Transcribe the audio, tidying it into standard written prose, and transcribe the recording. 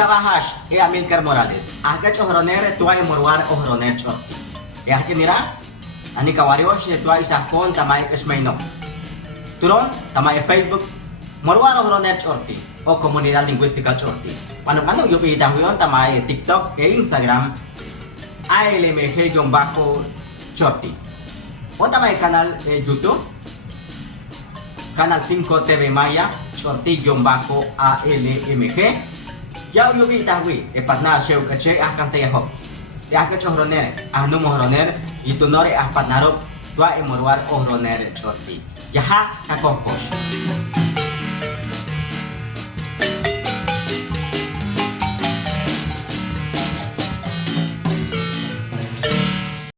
Igabahash e Amilcar Morales. Aga chohroner tua e morwar ohroner chorti. E que nira ani kawariosh tua isakon tamay kasmayno. Turon tamay Facebook morwar ohroner chorti o comunidad lingüística chorti. Pano yupi tahuyon tamay TikTok e Instagram ALMG-chorti. O tamay canal YouTube Canal 5 TV Maya chorti-ALMG. Yau yubi tahwi patna sheu kache akan saya hop. Ya ka chohroner anu mohroner itu nore patnarop tua emorwar ohroner chorti. Yaha kakokos.